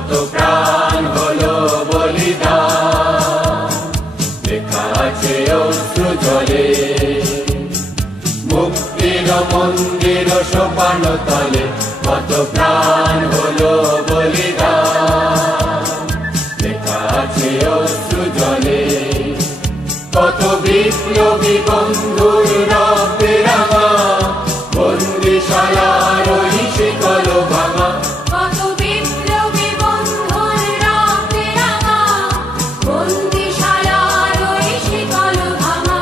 কত প্রাণ হলো বলিদান, লেখা আছে অশ্রু জলে। মুক্তির মন্দির সোপান তলে কত প্রাণ হলো বলিদান, লেখা আছে অশ্রু জলে। কত বিপ্লবী বন্ধুর রক্তে রাঙা বন্দিশালার ওই শিকল ভাঙা, কত বিপ্লবী বন্ধুর রক্তে রাঙা বন্দিশালার ওই শিকল ভাঙা।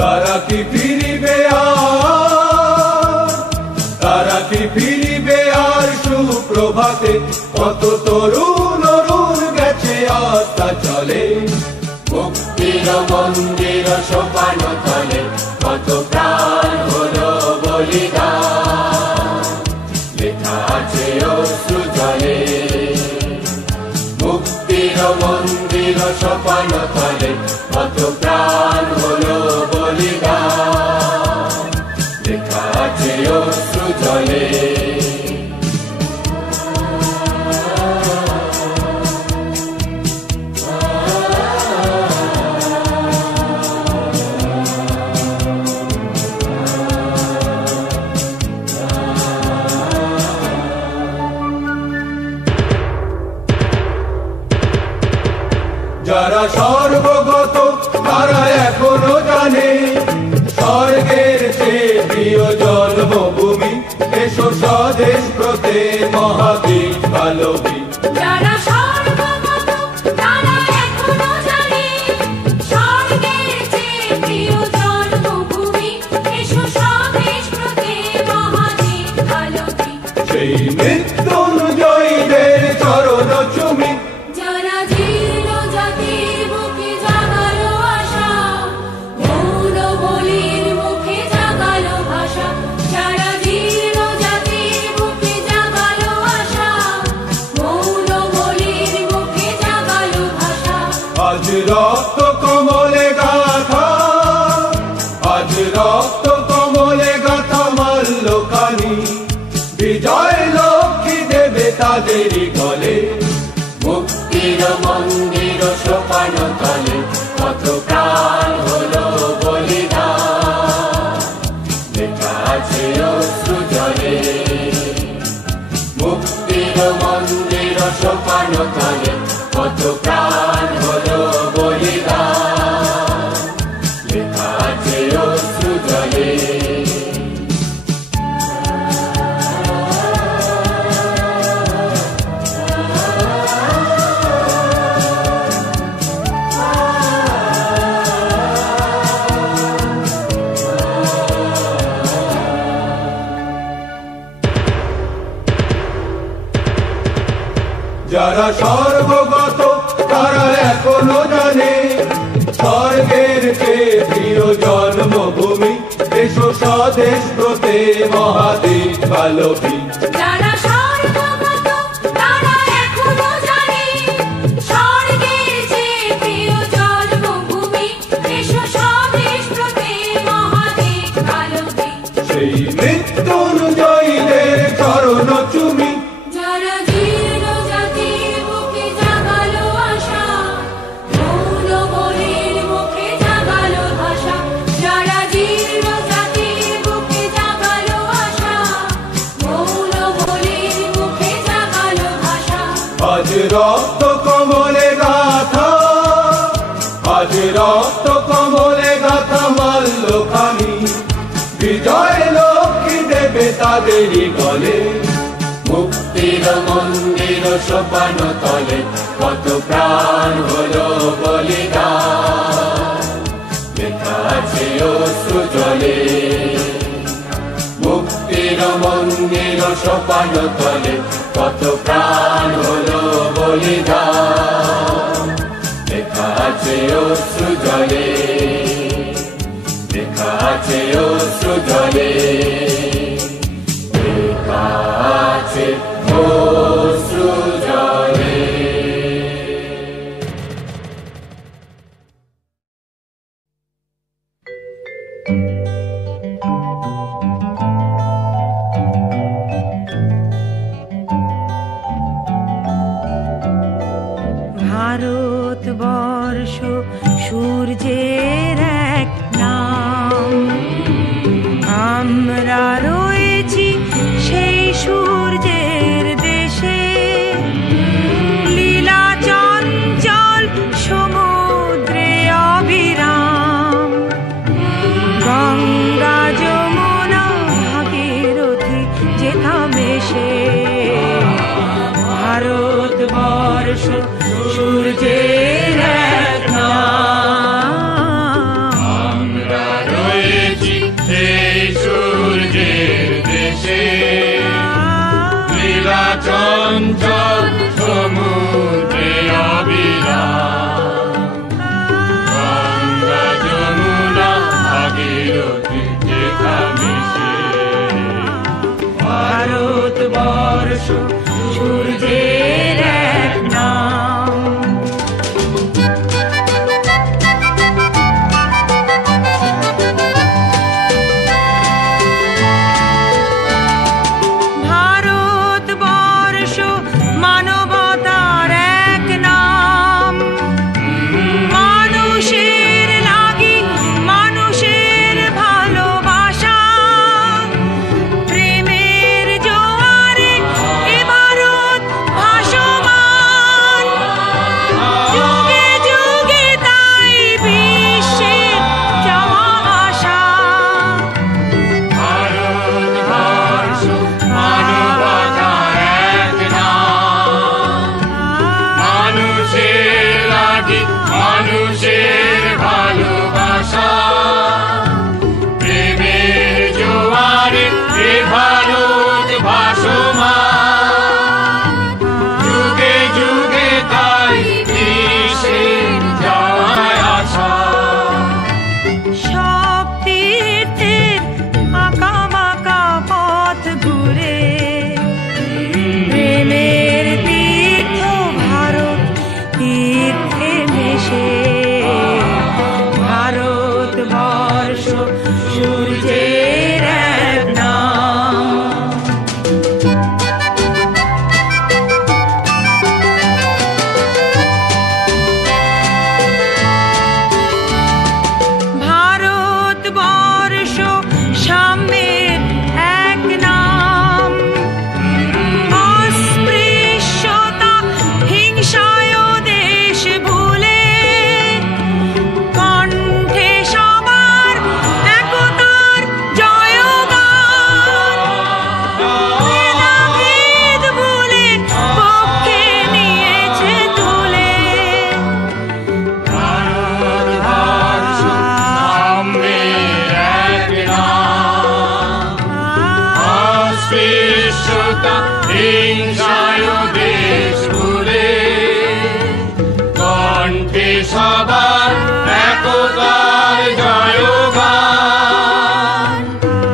তারা কি ফিরিবে আর, তারা কি ফিরিবে আর সুপ্রভাতে? কত তরুণ অরুণ গেছে আস্থা চলে। মুক্তির মন্দির সোপান তলে কত প্রাণ হলো বলিদান, লেখা আছে অশ্রু জলে। মুক্তির মন্দির সোপান তলে কত প্রাণ হলো বলিদান, লেখা আছে অশ্রু জলে। যারা সর্বগত তারা এখনো জানে স্বর্গের চেয়ে প্রিয় জন্মভূমি। এসো স্বদেশ ব্রতে মহাবীর ভালোবী। যারা সর্বগত তারা এখনো জানে স্বর্গের চেয়ে প্রিয় জন্মভূমি। এসো স্বদেশ ব্রতে মহাবীর ভালোবী। সেই মৃত্যুঞ্জয়ীদের চরণ চুমি, যারা জীর্ণ জাতির বুকে জাগালো আশা, মৌন বলির মুখে জাগালো ভাষা। যারা জীর্ণ জাতির বুকে জাগালো আশা, মৌন বলির মুখে জাগালো ভাষা। আজ রক্ত কমলে গাথা, আজ রক্ত কমলে গাথা মাল্যখানি। বিজয় লক্ষ্মী দেবে তাদেরই গলে। মুক্তির মন্দির সোপান তলে কত প্রাণ হলো বলিদান, লেখা আছে অশ্রু জলে। মুক্তির মন্দির সোপান তলে কত প্রাণ হলো বলিদান, লেখা আছে অশ্রু জলে। যারা সর্বগত তারা এখনো জানে স্বর্গের চেয়ে প্রিয় জন্মভূমি। এসো স্বদেশ ব্রতে মহাদেশ ভালোবী। যারা সর্বগত তারা এখনো জানে স্বর্গের চেয়ে প্রিয় জন্মভূমি। এসো স্বদেশ ব্রতে মহাদেশ ভালোবী। সেই মৃত্যুঞ্জয়ীদের চরণ চুমি, যারা জীর্ণ জাতির বুকে জাগালো আশা, মৌন বলির মুখে জাগালো ভাষা। যারা জীর্ণ জাতির বুকে জাগালো আশা, মৌন বলির মুখে জাগালো ভাষা। আজ রক্ত কমলে গাথা, আজ রক্ত কমলে গাথা মাল্যখানি। বিজয় লক্ষ্মী দেবে তাদেরই গলে। মুক্তির মন্দির সোপান তলে কত প্রাণ হলো বলিদান, লেখা আছে অশ্রু জলে। মুক্তির মন্দির সোপান তলে কত প্রাণ হলো বলিদান, লেখা আছে অশ্রু জলে, লেখা আছে অশ্রু জলে, লেখা আছে অশ্রু জলে। ভারতবর্ষ সূর্যের এক নাম, আমরা রয়েছি সেই সূর্যের দেশে। লীলা চঞ্চল সমুদ্রে অবিরাম, গঙ্গা যমুনা ভাগীরথী যেথা মেশে। ভারতবর্ষ সূর্যের এক নাম, আমরা রয়েছি সেই সূর্যের দেশে। লীলা চঞ্চল সমুদ্রে অবিরাম, গঙ্গা যমুনা ভাগীরথী যেথা মেশে। ভারতবর্ষ সূর্যের এক নাম। ভারতবর্ষ মানবতার এক নাম, মানুষের লাগি মানুষের ভালোবাসা। প্রেমের জোয়ারে এ ভারত ভাসমান, যুগে যুগে তাই বিশ্বের যাওয়া আসা। ভারতবর্ষ মানবতার এক নাম, মানুষের লাগি মানুষের ভালোবাসা। প্রেমের জোয়ারে এ ভারত ভাসমান, যুগে যুগে তাই বিশ্বের যাওয়ার আশা। সব তীর্থের আঁকা বাঁকা পথ ঘুরে, প্রেমের তীর্থ ভারত তীর্থে মেশে। ভারতবর্ষ সূর্যের এক নাম। ভারতবর্ষ সাম্যের এক নাম, অস্পৃশ্যতা হিংসায় দেশ ভুলে। কণ্ঠে সবার একতার জয়গান, ভেদাভেদ ভুলে পক্ষে নিয়েছে তুলে। ভারতবর্ষ সাম্যের এক নাম, অস্পৃশ্যতা হিংসায় দেশ ভুলে। কণ্ঠে সবার একতার জয়গান,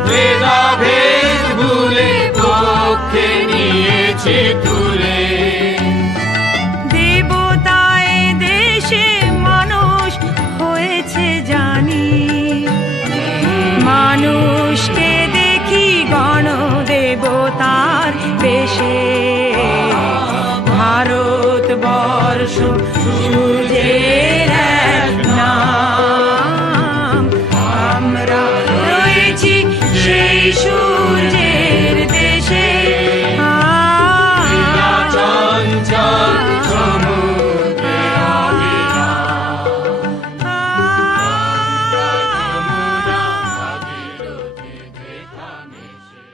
ভেদাভেদ ভুলে পক্ষে নিয়েছে তুলে। দেবতায় দেশে মানুষ হয়েছে জানি, মানুষকে দেখি গণদেবতার বেশে। ভারতবর্ষ সূর্যের এক নাম, আমরা রয়েছি সেই সূর্যের দেশে। লীলা চঞ্চল সমুদ্রে অবিরাম, যমুনা ভাগীরথী যেথা মেশে।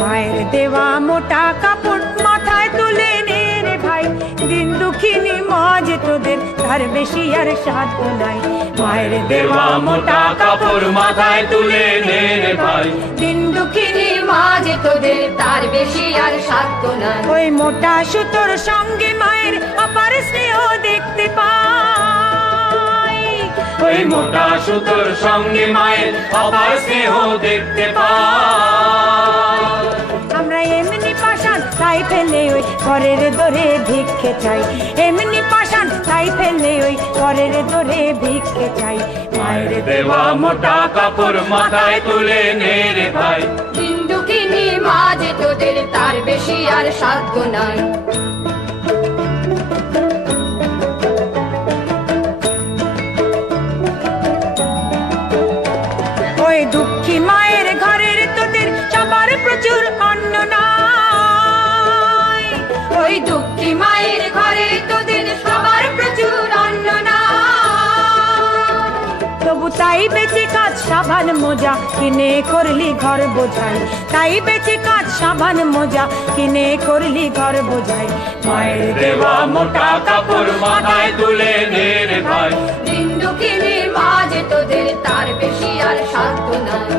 মায়ের দেওয়া মোটা কাপড় মাথায় তুলে নে রে ভাই, দিন দুঃখিনী মাঝ তোদের তার বেশি আর সাধ্য নাই। মায়ের দেওয়া মোটা কাপড় মাথায় তুলে নে রে ভাই, দিন দুঃখিনী মাঝে তোদের তার বেশি আর সাধ্য নাই। ওই মোটা সুতোর সঙ্গে মায়ের অপার স্নেহ দেখতে পাই। ওই মোটা সুতোর সঙ্গে মায়ের অপার স্নেহ দেখতে পাই। আমরা এমনি পাষাণ তাই ফেলে ওই পরের দরে ভিক্ষে চাই, এমনি পাষাণ তাই ফেলে ওই পরের দরে ভিক্ষে চাই। মায়ের দেওয়া মোটা কাপড় মাথায় তুলে নে রে ভাই। দিন দুঃখিনী মা যে তোদের তার বেশি আর সাধ্য নাই। ওই দুঃখী মায়ের ঘরের তোদের সবার প্রচুর অন্ন নাই। ওই দুঃখী মায়ের ঘরে তোদের সবার প্রচুর অন্ন নাই। তবু তাই বেঁচে কাজ সাবান মোজা কিনে করলি ঘর বোঝাই। তাই বেঁচে কাজ সাবান মোজা কিনে করলি ঘর বোঝাই। মায়ের দেওয়া মোটা কাপড় মাথায় তুলে নে রে ভাই। দিন দুঃখিনী মা যে তোদের তার বেশি আর সাধ্য নাই।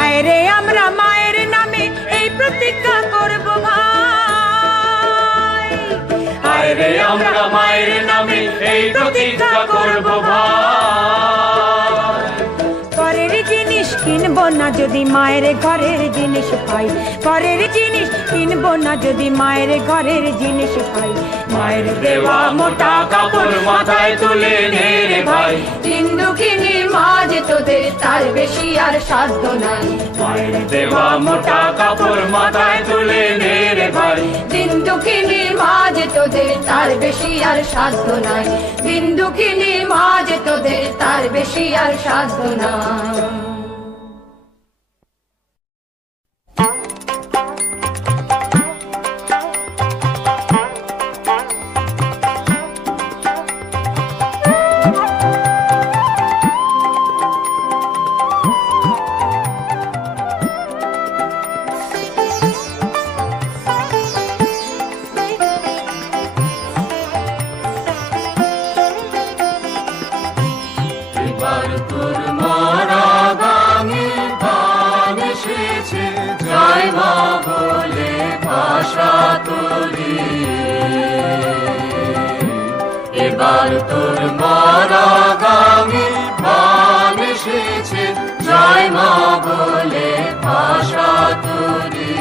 আয় রে আমরা মায়ের নামে এই প্রতিজ্ঞা করব ভাই। আয় রে আমরা মায়ের নামে এই প্রতিজ্ঞা করব ভাই। পরের জিনিস কিনবো না যদি মায়ের ঘরের জিনিস পাই। পরের জিনিস কিনবো না যদি মায়ের ঘরের জিনিস পাই। মায়ের দেওয়া মোটা কাপড় মাথায় তুলে নে রে ভাই। দিন দুঃখিনী মা যে তোদের তার বেশি আর সাধ্য নাই। মায়ের দেওয়া মোটা কাপড় মাথায় তুলে নে রে ভাই। দিন দুঃখিনী মা যে তোদের তার বেশি আর সাধ্য নাই। দিন দুঃখিনী মা যে তোদের তার বেশি আর সাধ্য নাই। এবার তোর মরা গাঙে প্রাণ এসেছে, জয় মা বলে ভাষা তোরি। এবার তোর মরা গাঙে প্রাণ এসেছে, জয় মা বলে ভাষা তোরি।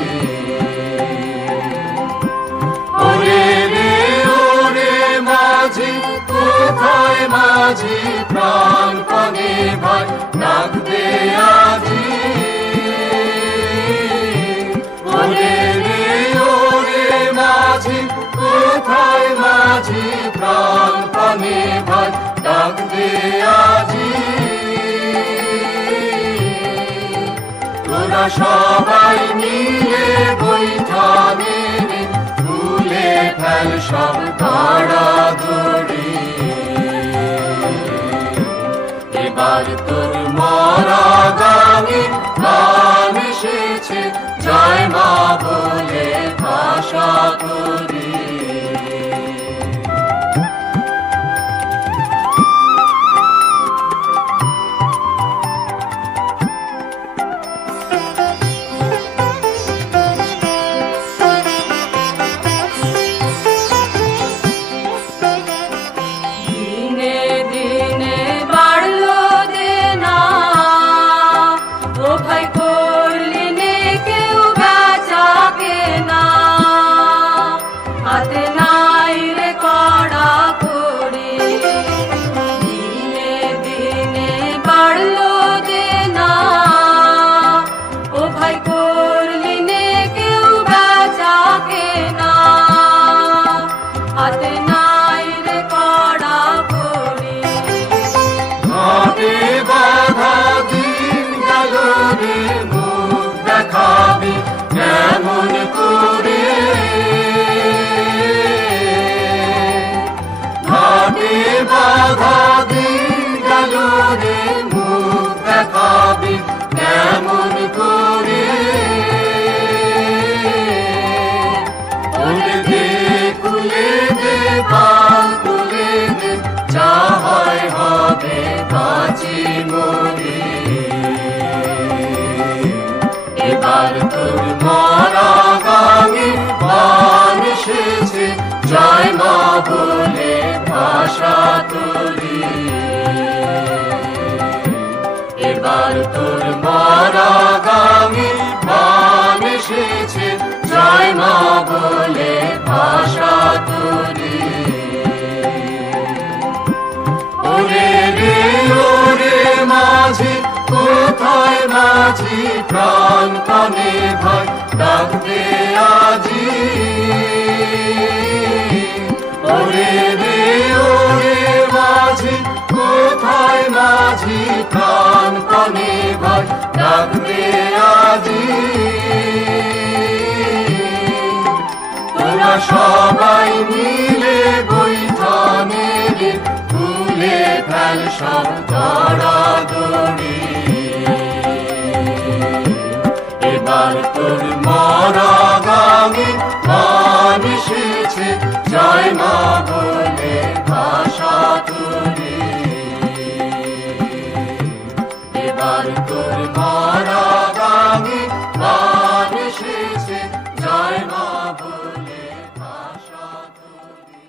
ওরে রে ওরে মাঝি, কোথায় মাঝি প্রাণ পানে ভাই ডাকবে আজি। ওরে রে ওরে মাঝি, কোথায় মাঝি প্রাণ পানে ভাই ডাকবে আজি। তোরা সবাই মিলে বৈঠানে তুলে ফেল সব তাড়া দড়ি। এবার তোর মরা গাঙে প্রাণ এসেছে, জয় মা বলে ভাষা তোরি। দিনে দিনে বাড়লো দেনা, ও ভাই করলি নে কেউ বেচা কেনা। জয় মা বলে ভাষা তুলি। ওরে রে ওরে মাঝি, কোথায় মাঝি প্রাণ কানে ভাই ডাকবে আজি। ওরে রে ওরে মাঝি, কোথায় মাঝি প্রাণ কানে ভাই ডাকবে আজি। তোরা সবাই মিলে বৈঠানের তুলে ফেল সব দড়াদড়ি। এবার তোর মরা গাঙে মান এসেছে, জয় মা বলে ভাষা তুলি। এবার তোর মরা গাঙে মান এসেছে, জয় মা বলে ভাষা তুলি।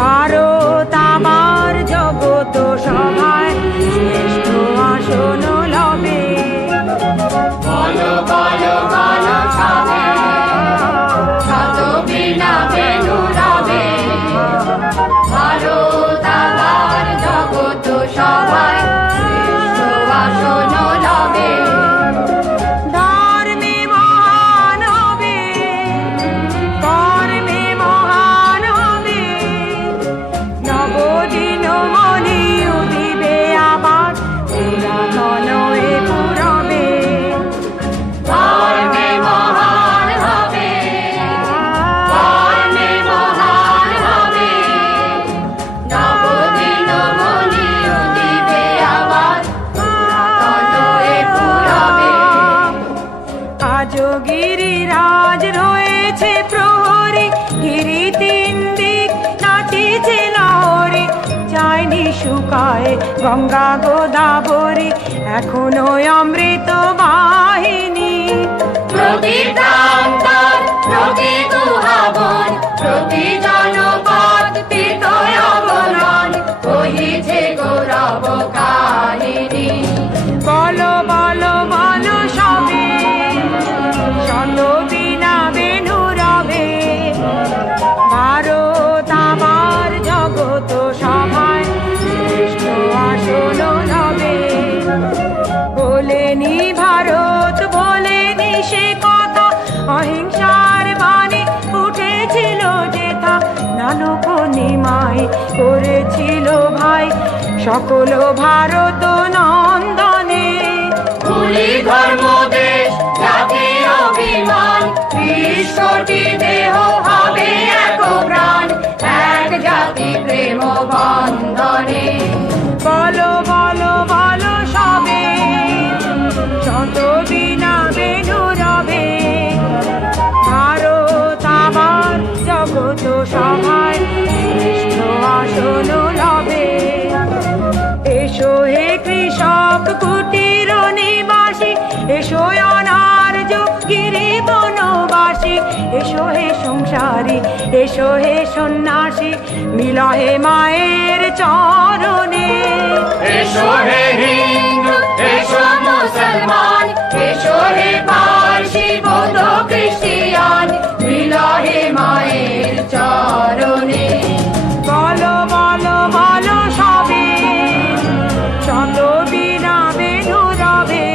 ভারত আমার জগত সভায় শ্রেষ্ঠ গিরিরাজ রয়েছে প্রহরী, গিরি তিন দিক নাচিছে লহরী, চায়নি শুকায় গঙ্গা গোদাবরী, এখনো অমৃত বাহিনী। প্রতি প্রান্তর, প্রতি গুহাবন, প্রতি জনপদ তীর্থয় অবলন, বহিছে গৌরব কাহিনী। বলো বলো বলো সবে, শত বিনা বেনু রবে, ভারত আমার জগত সভায় শ্রেষ্ঠ আসন লবে। বলেনি ভারত, বলেনি সে কথা, অহিংসার বাণী উঠেছিল যেথা, নানক নিমাই করেছিল ভাই সকল ভারত নন্দনে। ভুলি ধর্ম দেশ জাতি অভিমান, ৩০ কোটি দেহ হবে এক প্রাণ, এক জাতি প্রেম বন্ধনে। বলো বলো বলো সবে, শত বিনা বেনু রবে, ভারত আমার জগত সভায় শ্রেষ্ঠ আসন লবে। এসো হে কৃষক কুটির নিবাসী, এসো অনার্য গিরি বনবাসী, এসো হে সংসারী, এসো হে সন্ন্যাসী, মিলো হে মায়ের চরণে। এসো হে হিন্দু, এসো মুসলমান, এসো হে পারসি বৌদ্ধ খ্রিস্টিয়ান, মিলো হে মায়ের চরণে। বলো বলো বলো সবে, শত বিনা বেনু রবে,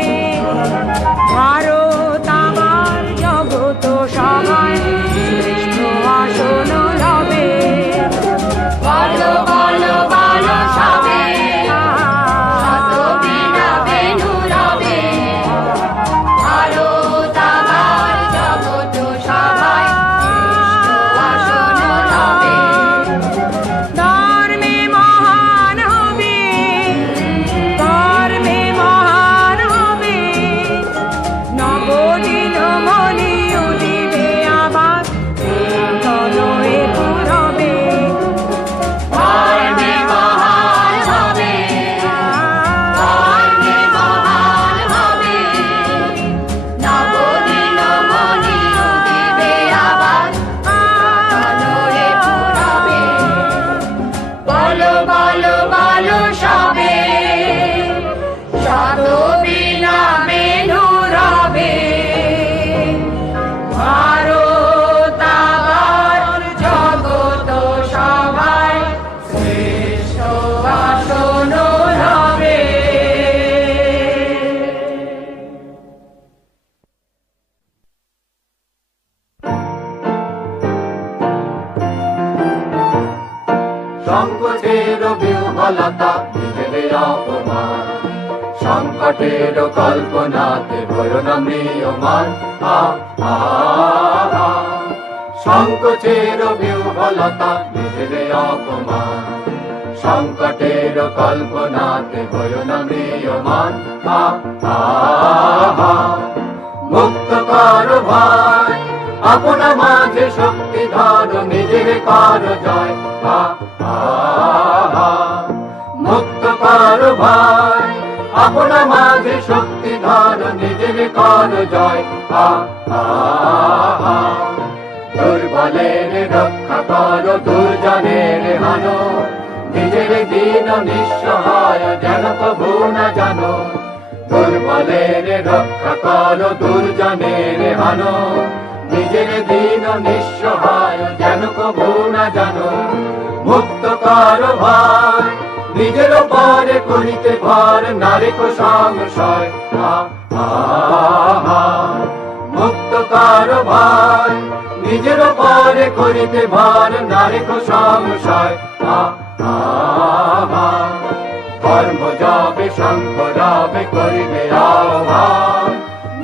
ভারত আমার জগত সভায় শ্রেষ্ঠ আসন লবে। বলো বলো বলো সবে, শত বিনা বেনু রবে, ভারত আমার জগত সভায় শ্রেষ্ঠ আসন লবে। ধর্মে মহান হবে, ধর্মে মহান হবে, নবদিন মনি উদিবে আবার, তনয়ে পুরবে। ধর্মে মহান হবে, ধর্মে মহান হবে, নবদিন মনি উদিবে আবার, তনয়ে পুরবে। বলো বলো বলো সবে, শত বিনা বেনু রবে, ভারত আবার জগত সভায় শ্রেষ্ঠ আসন লবে। সংকটের বিহ্বলতা নিজেদের অপমান, সংকটের কল্পনাতে ভয় না ম্রিয়মান। সংকটের বিহ্বলতা নিজেদের অপমান, সংকটের কল্পনাতে ভয় না ম্রিয়মান। মুক্ত কর ভাই আপনা মাঝে শক্তি ধর, নিজের কর জয়। মুক্ত কর ভাই আপনা মাঝে শক্তি ধর, নিজের কর জয়। দুর্বলের রক্ষা কর, দুর্জনের হানো, নিজের দিন নিঃসহায় যেন কভু না জানো। দুর্বলের রক্ষা কর, দুর্জনের হানো, নিজের দিন নিঃসহায় যেন কভু না জানো। মুক্ত কর ভাই নিজের পরে করিতে ভর, নারীক সংশয়। মুক্ত কর ভাই নিজের পরে করিতে ভর, নারীক সংশয়। কর্ম যাবে শঙ্খ রবে করিবে আহ্বান,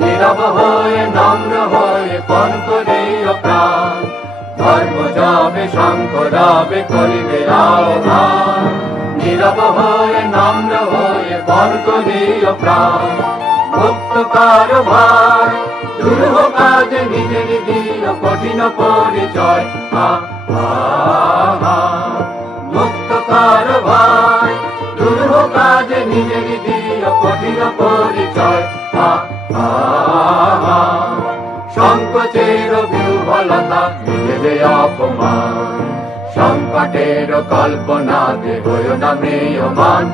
নীরব হয়ে নম্র হয়ে পণ করিও প্রাণ। ধর্ম যাবে শঙ্খ রবে করিবে আহ্বান, নীরব হয়ে নম্র হয়ে পণ করিও প্রাণ। মুক্ত কর ভাই দূর হোক আজ নিজের দিও কঠিন পরিচয়। মুক্ত কর ভাই, দূর হোক আজ নিজের দিও কঠিন পরিচয়। সংকোচের বিহ্বলতা নিজেদের অপমান, সংকটের কল্পনাতে হইও না ম্রিয়মান।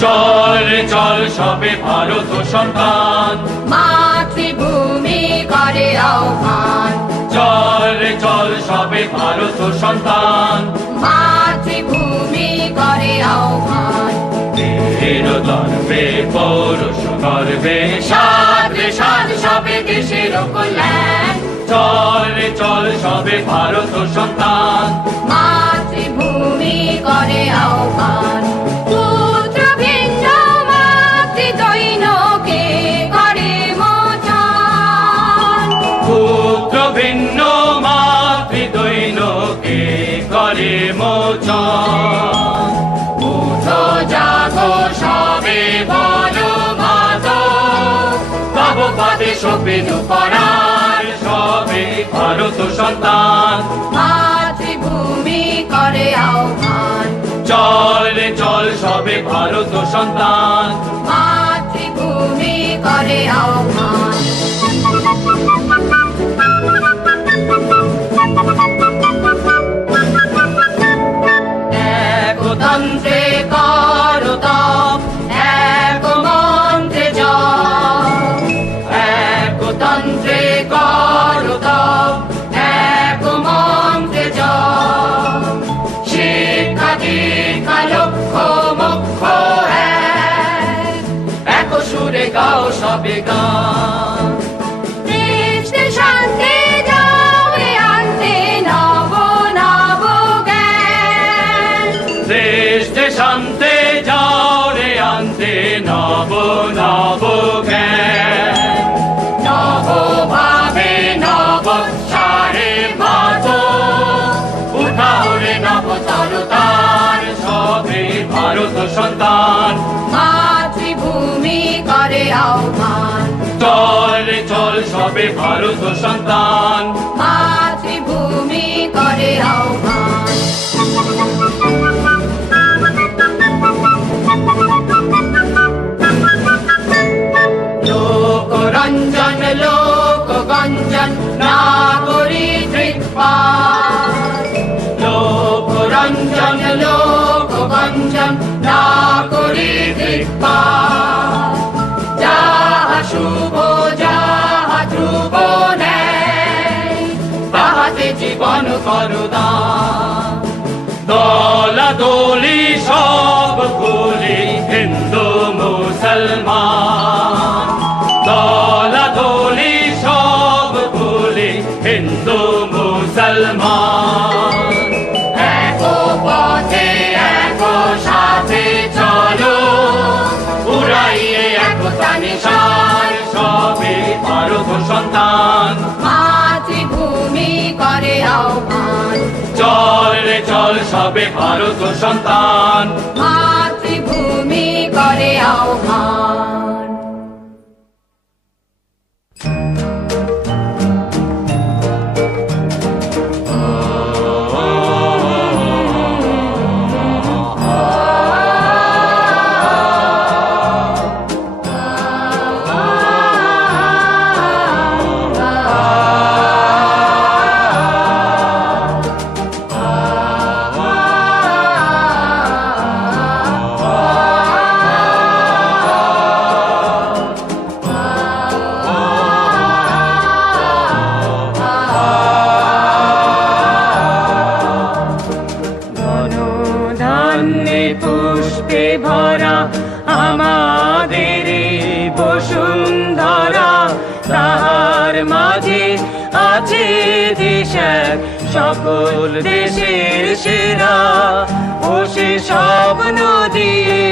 চল রে চল সবে ভারত সন্তান, মাতৃভূমি করে আহ্বান। চল রে চল সবে ভারত সন্তান, মাতৃভূমি করে আহ্বান। দেহের গর্বে পৌরুষ গর্বে সাধ রে সাধ সবে দেশের কল্যাণ। চল রে চল সবে ভারত সন্তান, মাতৃভূমি করে আহ্বান। পুত্র ভিন্ন মাতৃদৈনকে করে মোচন। পুত্র ভিন্ন মাতৃদৈনকে করে মোচন। উঠো জাগো সবে বলো মাতো, তব পদে শোভিনু পরার সবে ভারত সন্তান। মাতৃভূমি করে আহ্বান। চল রে চল সবে ভারত সন্তান, মাতৃভূমি করে আহ্বান। একতন্ত্রে কর তপ, এক মন্ত্রে জপ। একতন্ত্রে কর তপ, এক মন্ত্রে জপ। শিক্ষা দীক্ষা লক্ষ্য মোক্ষ এক সুরে গাও সবে গান। দেশে শান্তি যাও রে আনতে নব নব জ্ঞান। দেশ দেশান্তে যাও রে আনতে নব নব জ্ঞান। নব ভাবে নব সারে মাতো, উঠাও রে নব তরতার সবে ভারত সন্তান। মাতৃভূমি করে আহ্বান। চল রে চল সবে ভারত সন্তান, মাতৃভূমি করে আহ্বান। লোকরঞ্জন লোকগঞ্জন না করি দৃক্পাত। লোকরঞ্জন লোকগঞ্জন না করি দৃক্পাত। যাহা শুভ যাহা ধ্রুব নেয়, তাহাতে জীবন করো দান। দলাদলি সব ভুলি হিন্দু মুসলমান। দলাদলি সব ভুলি হিন্দু মুসলমান। এক পথে এক সাথে চলো, উড়াইয়ে একতা নিশান সবে ভারত সন্তান। মাতৃভূমি করে আহ্বান। চল রে চল সবে ভারত সন্তান, মাতৃভূমি করে আহ্বান। পুষ্পে ভরা আমাদের বসুন্ধরা, তাহার মাঝে আছে দেশ এক সকল দেশের সেরা। ও সে স্বপ্ন দিয়ে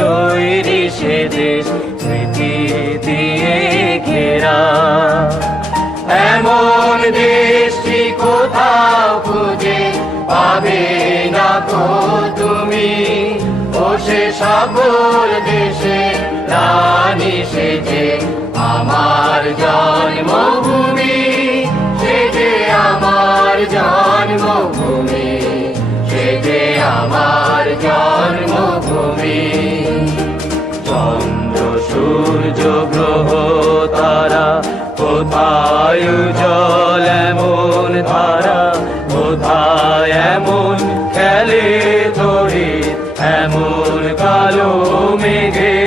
তৈরি সে দেশ স্মৃতি দিয়ে ঘেরা। এমন দেশটি কোথায় পাবে না কো তুমি, ও সে সকল দেশে রানী সেজে আমার জন্মভূমি, সেজে আমার জন্মভূমি, সেজে আমার জন্মভূমি। চন্দ্র সূর্য গ্রহ তারা কোথায় উজ্জ্বল এমন ধারা, কোথায় এমন খেলে তড়িৎ এমন কালো মেঘে।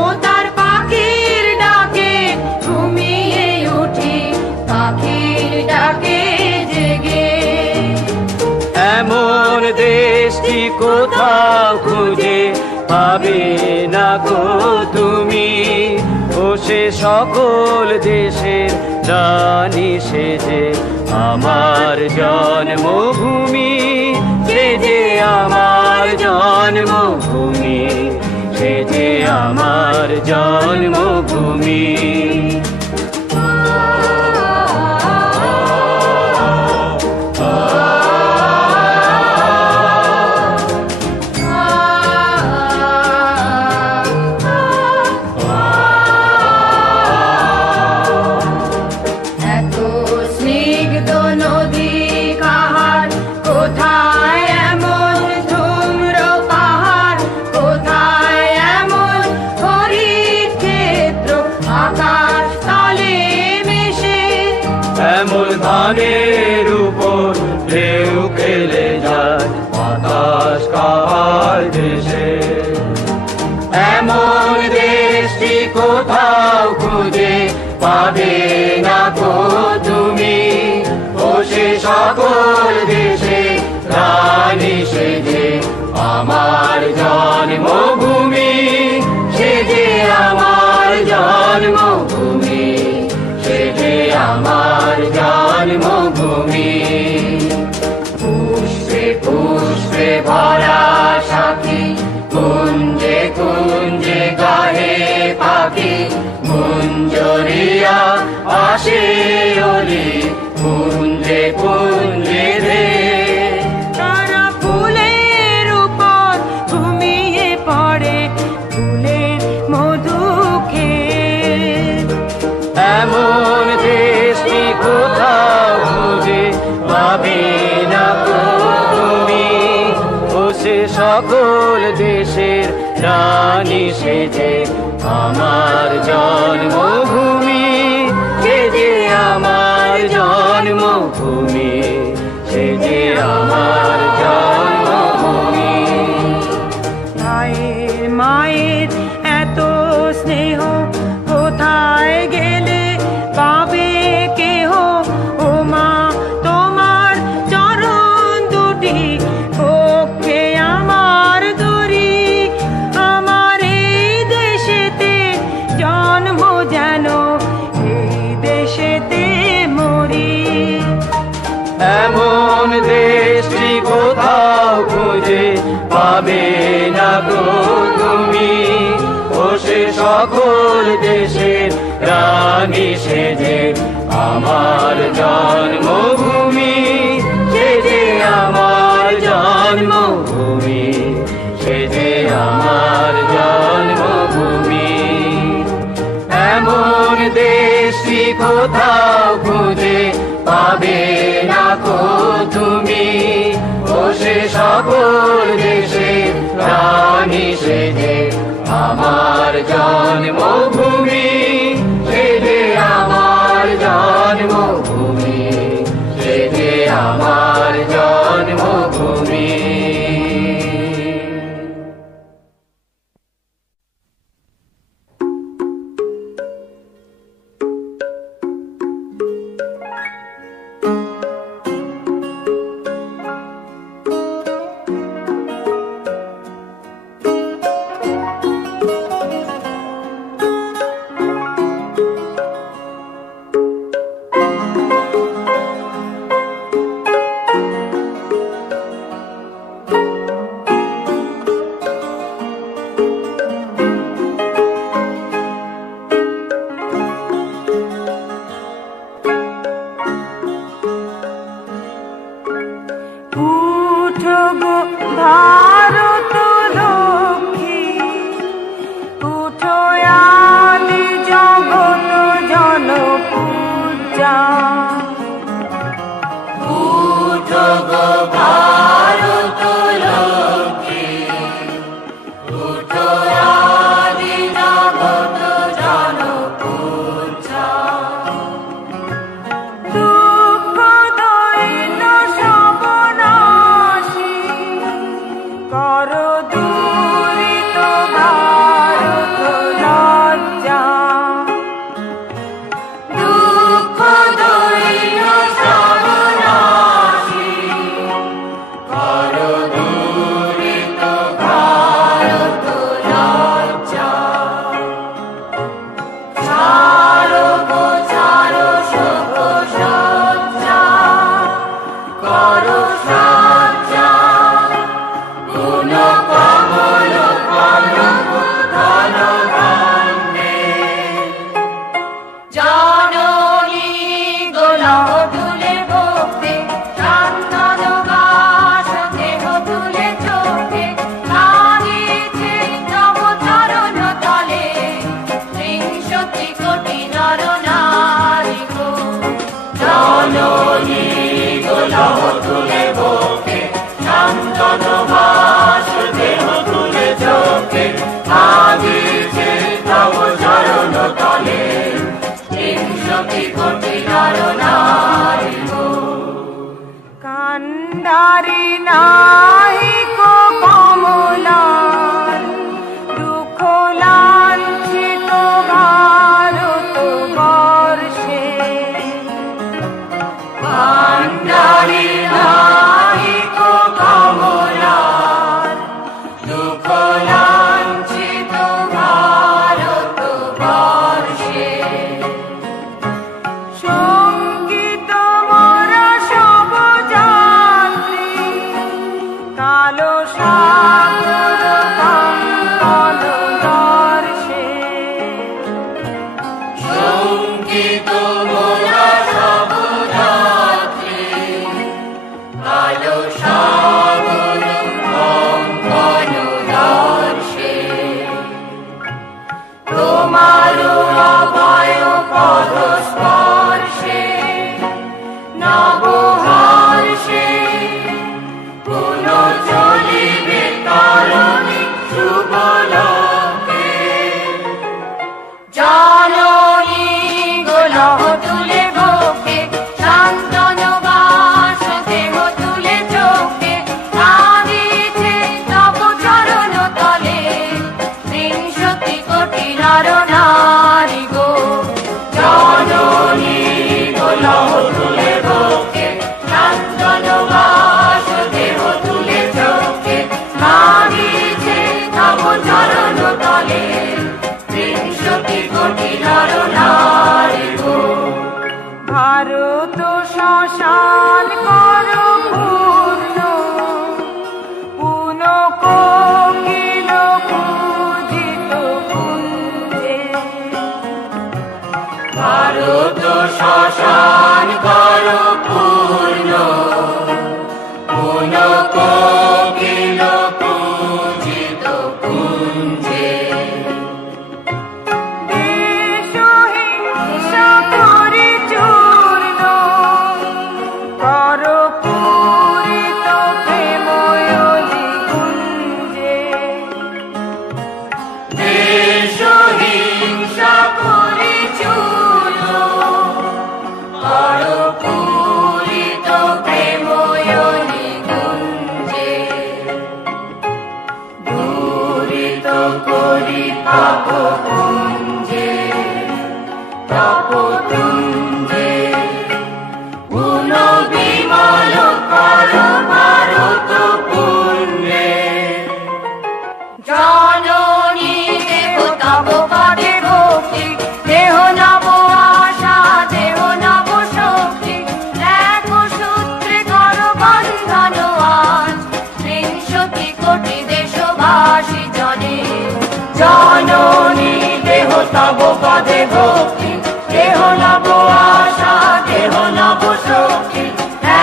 ও তার পাখির ডাকে ঘুমিয়ে উঠি, পাখির ডাকে জেগে। এমন দেশটি কোথাও খুঁজে পাবে না গো তুমি, ও সে সকল দেশের রানী সেজে আমার জন্মভূমি, সেজে আমার জন্মভূমি, সেজে আমার জন্মভূমি। ধানের উপর ঢেউ খেলে যায় বাতাস কার দেশে। এমন দেশটি কোথাও খুঁজে পাবে না গো তুমি, ও সে সকল দেশে রানী সেজে আমার জন্মভূমি, সেজে আমার জন্মভূমি, সেজে আমার জন্মভূমি। পুষ্পে পুষ্পে ভরা সাথী, কুঞ্জে কুঞ্জে গাহে পাখি, গুঞ্জরিয়া আসে অলি কুঞ্জে কুঞ্জে রে। তারা ফুলের উপর ঘুমিয়ে পড়ে, ফুলের মধু খেয়ে। এমন দেশটি কোথাও খুঁজে পাবে না গো তুমি, ও সে সকল দেশের রানী সেজে আমার জন্মভূমি, সেজে আমার জন্মভূমি, সেজে আমার জন্মভূমি। মায়ের মায়ের এত স্নেহ কোথায় গেলে পাবে কেহ, ও মা তোমার চরণ দুটি পক্ষে আমার দরি। আমার এই দেশেতে জন্ম যেন এই দেশেতে মরি। এমন দেশটি কোথাও খুঁজে পাবে না গো তুমি, ও সে সকল দেশের রানী সেজে আমার জন্মভূমি, সেজে আমার জন্মভূমি, সেজে আমার জন্মভূমি। এমন দেশটি কোথাও খুঁজে পাবে না গো তুমি, ও সে সকল দেশের রানী সেজে আমার জন্মভূমি, সেজে আমার জন্মভূমি, সেজে আমার জন্মভূমি। উঠো আদি জগত জনপূজা, উঠো গো ভারত লক্ষ্মী, উঠো আদি জগত জনপূজা। দুঃখ দৈন্য সবনাশী করো দূরিত ভারত লজ্জা, দুঃখ দৈন্য সর্বনাশী করো দূরিত ভারত লজ্জা। ছাড়ো গো ছাড়ো শোক সজ্জা, করো সজ্জা গুণ কমল কনক ধন ভাণ্ডে। জননী গোলাপ তুলে ভক্তে, চন্দন বাস দেহ তুলে চোখে, লাগিছে তব চরণ তলে, ত্রিংশতি কোটি নর নারী গো। জননী গোলাপ তুলে ভক্তে, চন্দন বাস দেহ তুলে চোখে, লাগিছে তব চরণ তলে, ত্রিংশতি কোটি নর নারী গো। কান্ডারি নাহিক কমলার, দুঃখ লাঞ্ছিত ভারত বর্ষে, ভাণ্ডারি নাহিক কমলার, দুঃখ লাঞ্ছিত ভারত বর্ষে। সঙ্গীত মোরা সব যাত্রী, কালো সাগর কঙ্কন দর্শে, শঙ্কিত মোরা সব যাত্রী, কালো সাগর কঙ্কন দর্শে। তোমার অভয় পদ স্পর্শে, নবহর্ষে পুন চলিবে তরণী শুভলোকে। জননী গোলাপ তুলে ভোগে, চন্দন বাস দেহ তুলে চোখে, লাগিছে তব চরণ তলে, ত্রিংশতি কোটি নর নারী গো। জননী গোলাপ তুলে ভোগে, চন্দন বাস দেহ তুলে চোখে, লাগিছে তব চরণ তলে, ত্রিংশতি কোটি নর নারী গো। ভারত শ্মশান করো পূর্ণ, পুন কোকিল পূজিত কুঞ্জে, ভারত শ্মশান করো পূর্ণ, পুন কোকিল পূজিত কুঞ্জে। দেশহিংসা করি চূর্ণ, করো পূরিত প্রেময়লি কুঞ্জে, দেশ হিংসা করে চূর্ণ, করো পূরিত প্রেময়লি কুঞ্জে। দূরিত করি পাপ কুঞ্জে, তপ তুঞ্জে, পুন বিমল করো ভারত পুণ্যে। জননী দেহ তব পদে ভক্তি, দেহ নব আশা দেহ নব শক্তি, এক সূত্রে করো বন্ধন আজ, ত্রিংশতি কোটি দেশবাসী জনে। জননী দেহ তব পদে ভক্তি, দেহ নব আশা দেহ নব শক্তি,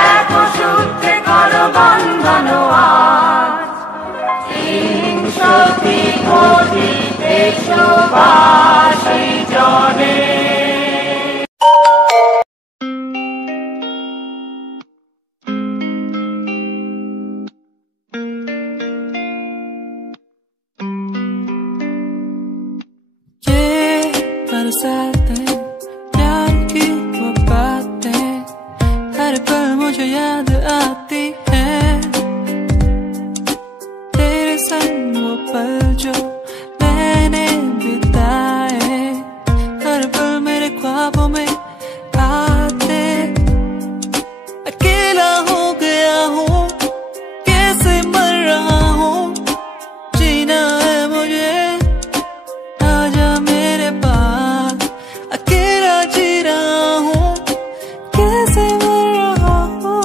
এক সূত্রে করো বন্ধন আজ, ত্রিংশতি কোটি দেশ বাসি জনে। बरसातें प्यार की वो बातें हर पल मुझे याद आती है, तेरे संग वो पल जो मैंने बिताए हर पल मेरे ख्वाबों में आते। अकेला हो गया हूँ कैसे मर रहा हूँ, जीना है मुझे आजा मेरे पास। अकेला जी रहा हूँ कैसे मर रहा हूँ,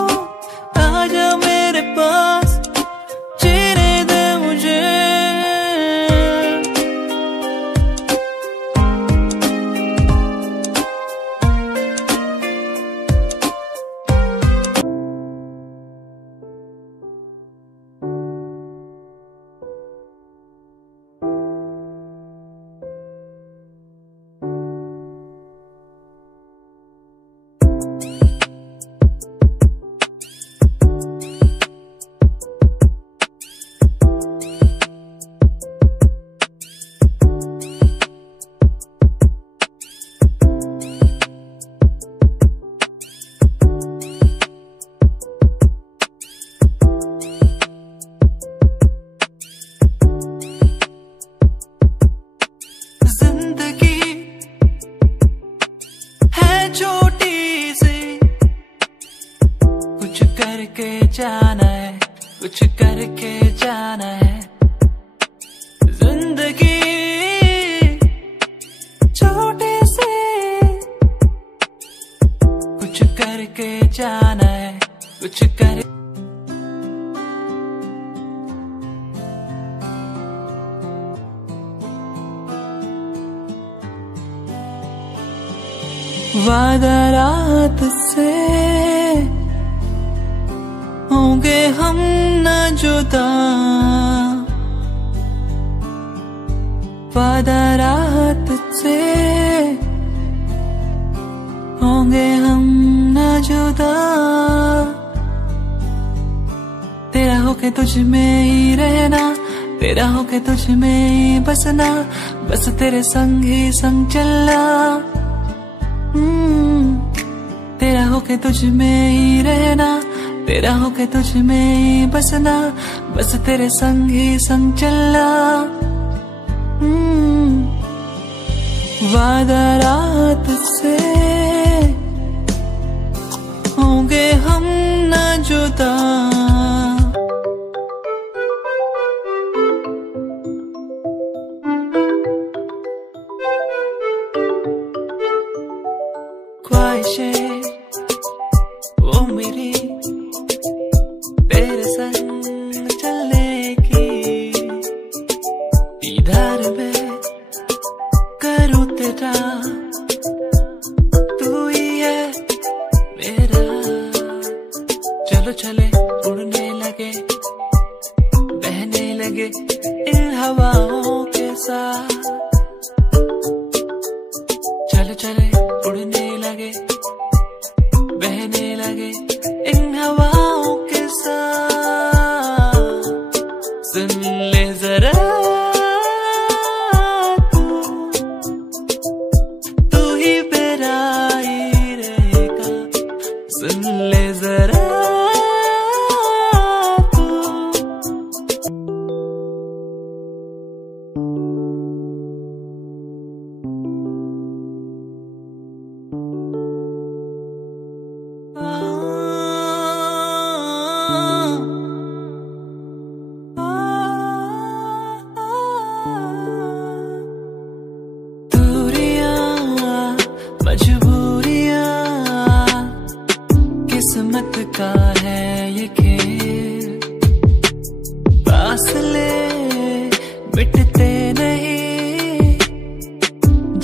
आजा मेरे पास जीने दे मुझे। जिंदगी है छोटी सी, कुछ करके जाना है, कुछ करके जाना है। जिंदगी छोटी सी, कुछ करके जाना है, कुछ कर। वादा रात से होंगे हम न जुदा, वादा रात से होंगे हम न जुदा। तेरा होके तुझ में ही रहना, तेरा होके तुझ में ही बसना, बस तेरे संग ही संग चलना। तेरा होके तुझ में ही रहना, तेरा होके तुझ में ही बसना, बस तेरे संग ही संग चलना। वादा रात से होंगे हम न जुदा। ख्वाहिशें वो मेरी तेरे संग चलने की, दीदार में करूँ तेरा, तू ही है मेरा। चलो चले उड़ने लगे, बहने लगे इन हवाओं के साथ। चलो चले उड़ने लगे, बहने लगे इन हवाओं के साथ। सुन ले जरा तू ही मेरा ही रहेगा, सुन ले जरा किस्मत का है ये खेल, फासले मिटते नहीं,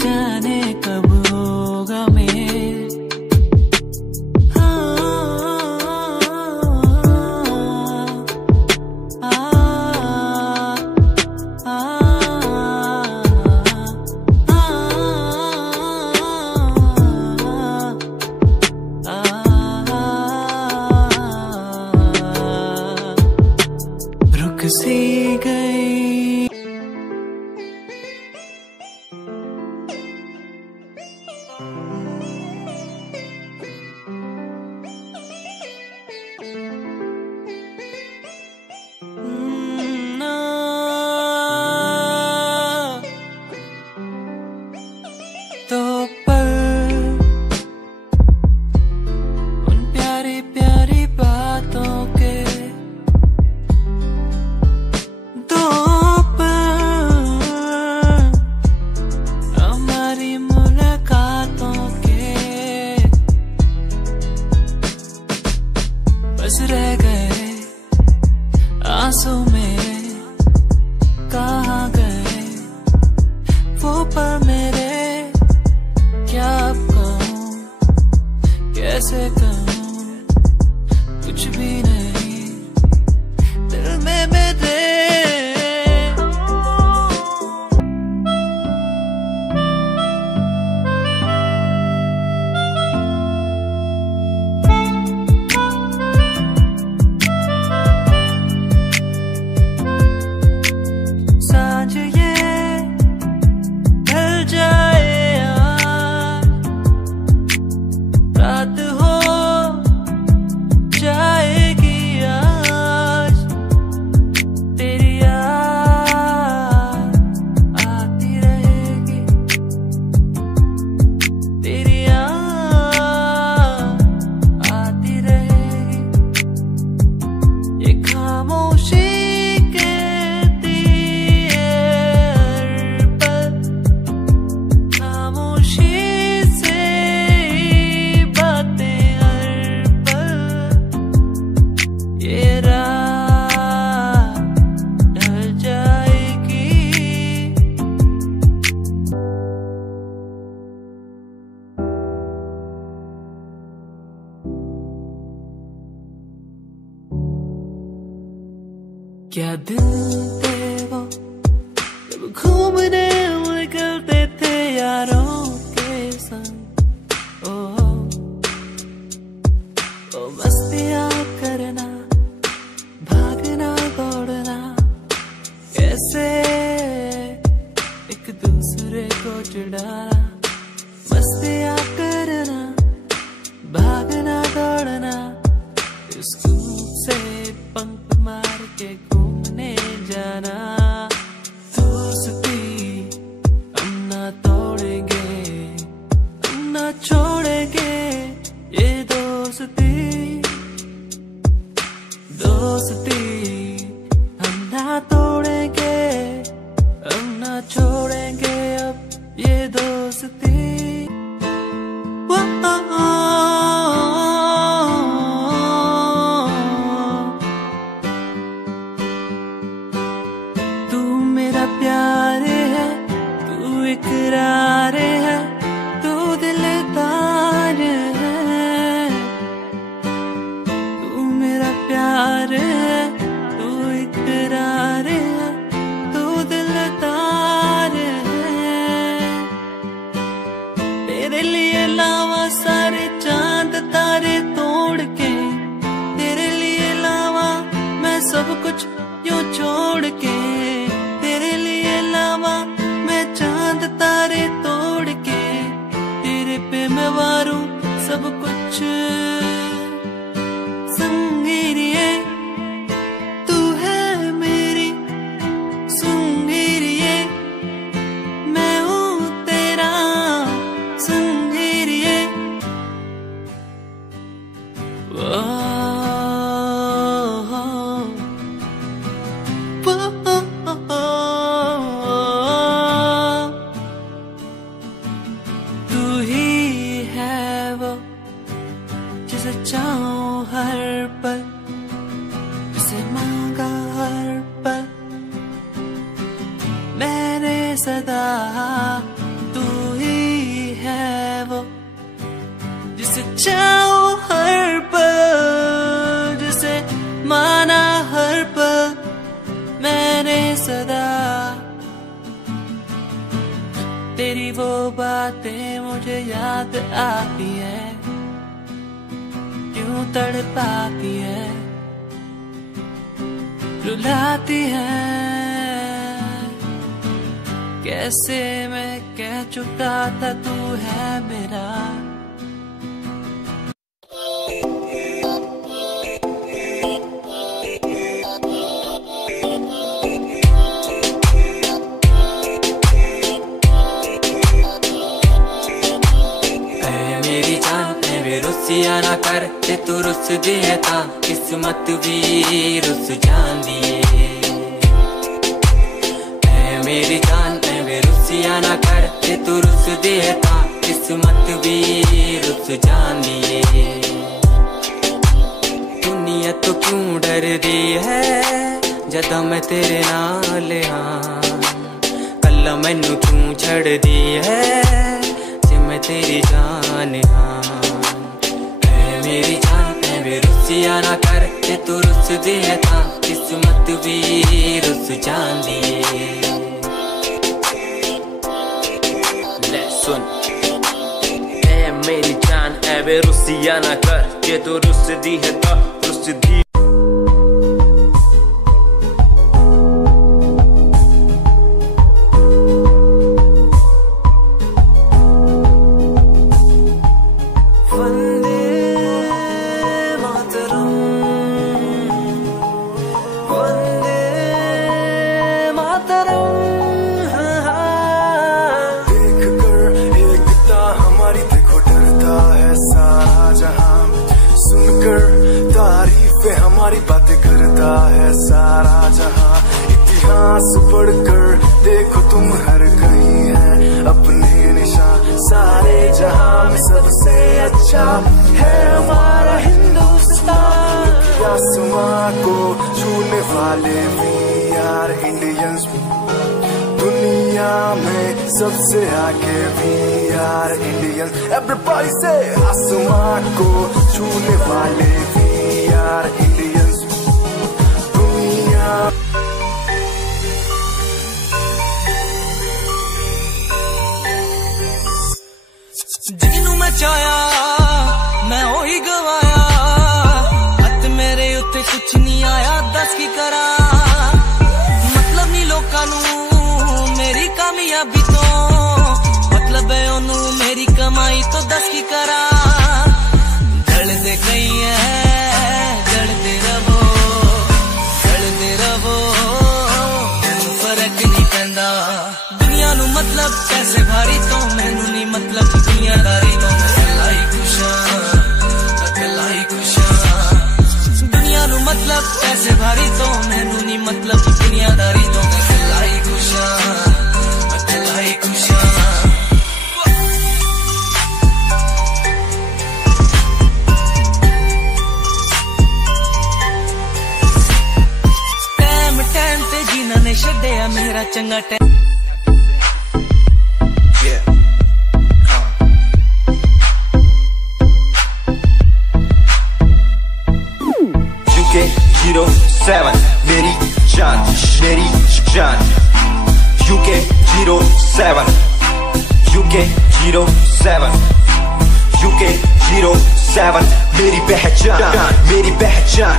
जाने कब होगा मेल। तो पल उन प्यारी प्यारी बातों के, दो पल हमारी मुलाकातों के, बस रह गए आंसू में, कहाँ गए वो पल मेरे, क्या अब कहूँ कैसे कहूँ, कुछ भी नहीं दिल में मेरे। सांझ ये ढल जाए, रात हो जाएगी आज, तेरी याद आती रहेगी, तेरी याद आती रहेगी। ये खामोशी कहती है हर पल, खामोशी से बातें हर पल, ये रात ढल जाएगी। क्या दिन थे वो जब घूमने निकलते थे यारों के संग, ओ मस्तियाँ करना, भागना दौड़ना, कैसे एक दूसरे को चिढ़ाना, मस्तियाँ करना, भागना दौड़ना, स्कूल से पंख मार के घूमने जाना। दोस्ती हम ना तोड़ेंगे, हम ना छोड़ेंगे ये दोस्ती, दोस्ती हम ना तोड़ेंगे, हम ना छोड़ेंगे अब ये दोस्ती। तू मेरा प्यार है, तू इकरार है, तू दिलदार है, तू मेरा प्यार है, तू इकरार है, तू दिलदार है। तेरे लिए लावा सारे चांद तारे तोड़ के, तेरे लिए लावा मैं सब कुछ यूं छोड़ के, तेरे लिए लावा मैं चांद तारे तोड़ के, तेरे पे मैं वारूं सब कुछ। संगीरिये तू है मेरी संगीरिये, मैं हूँ तेरा संगीरिये। तू ही है वो जिसे चाहूं हर पल, जिसे मांगा हर पल मैंने सदा। तू ही है वो जिसे चाहूं हर पल, जिसे माना हर पल मैंने सदा। तेरी वो बातें मुझे याद आती है, क्यों तड़पाती है, रुलाती है, कैसे मैं कह चुका था तू है मेरा। रुसिया ना कर ते तू रुस दिए ता किस्मत भी रुस जांदी ऐ मेरी जान ऐ वे रुसिया ना कर ते तू रुस दिए ता किस्मत भी रुस जांदी। दुनिया तो क्यों डर दी है जदा मैं तेरे नाल हाँ, कल मैनू क्यों छड़ दी है जे मैं तेरी जान हाँ। मेरी जान ऐ वे रुसिया ना कर ते तू रुस दिए ता किस्मत भी रुस जांदी। ले सुन ऐ मेरी जान ऐ वे रुसिया ना कर ते तू रुस दिए ता रुस दी। हमारी बातें करता है सारा जहां, इतिहास पढ़कर देखो तुम हर कहीं है अपने निशान। सारे जहां में सबसे अच्छा है हमारा हिंदुस्तान। आसमां को छूने वाले भी यार इंडियंस, दुनिया में सबसे आगे भी यार इंडियंस। एवरीबॉडी से आसमां को छूने वाले भी यार इंडियंस, दुनिया। जिन्नू मैं चाया मैं ओही गवाया, हथ मेरे उत्ते कुछ नहीं आया दस की करा। मतलब नहीं लोकां नू मेरी कामयाबी तो, मतलब है ओनू मेरी कमाई तो दस की करा। जलदे कई है जलदे रवो फर्क नहीं पैंदा। दुनिया नू मतलब पैसे भारी तो मैनू नहीं मतलब दुनियादारी तो मैं कला ही खुशा। दुनिया नू मतलब पैसे भारी तो मैनू नहीं मतलब दुनियादारी तो मैं कला ही खुशा। टाइम ते जीना ने छड्डिया मेरा चंगा टाइम। UK07 मेरी जान UK07 UK07 मेरी पहचान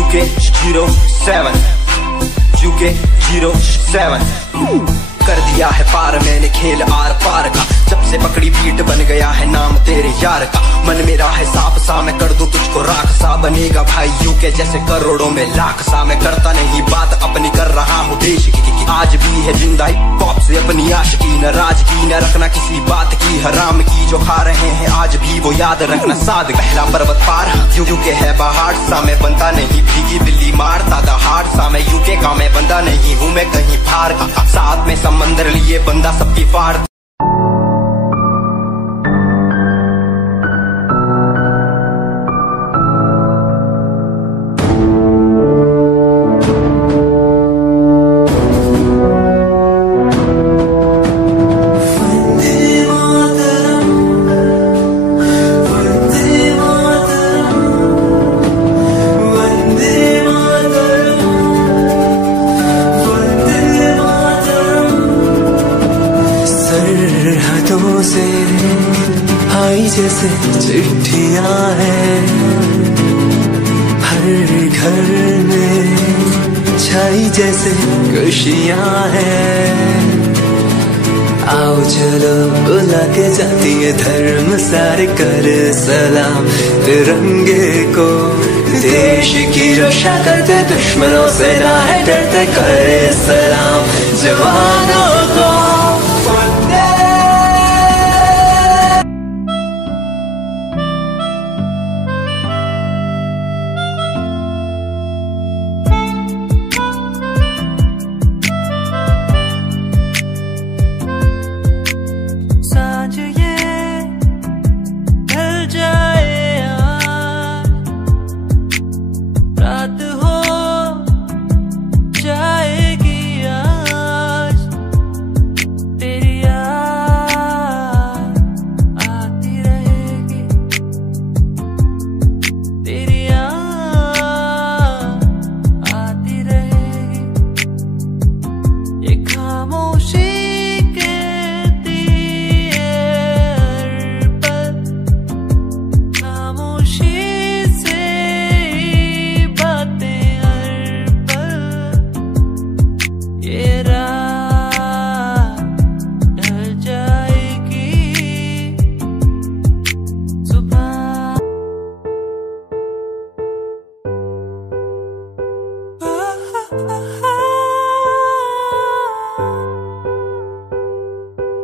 UK07 कर दिया है पार मैंने खेल आर पार का, जब से पकड़ी बीट बन गया है नाम तेरे यार का। मन मेरा है साफ सा मैं कर दूं तुझको राख सा, बनेगा भाई यूके जैसे करोड़ों में लाख सा। मैं करता नहीं बात अपनी कर रहा हूँ देश की, आज भी है जिंदा पॉप से अपनी आशिकी। न राज की न रखना किसी बात की, हराम की जो खा रहे हैं आज भी वो याद रखना साद। पहला पर्वत पार यूके है पहाड़ सा, मैं बनता नहीं भीगी बिल्ली मारता दहाड़ सा। मैं यूके का मैं बंदा नहीं हूँ मैं कहीं बाहर का, साथ में समंदर लिए बंदा सबकी फाड़। से आई जैसे चिट्ठियां हैं, हर घर में छाई जैसे खुशियां हैं। आओ चलो बुला के जाती है धर्म सारे कर सलाम तिरंगे को। देश की रक्षा करते दुश्मनों से ना है डरते करे सलाम जवानों को।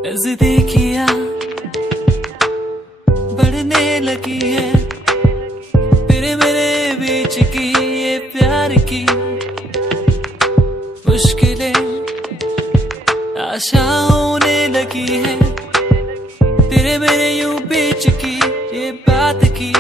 नज़दीकियाँ बढ़ने लगी है तेरे मेरे बीच की ये प्यार की मुश्किलें आशा होने लगी है तेरे मेरे यूं बीच की ये बात की।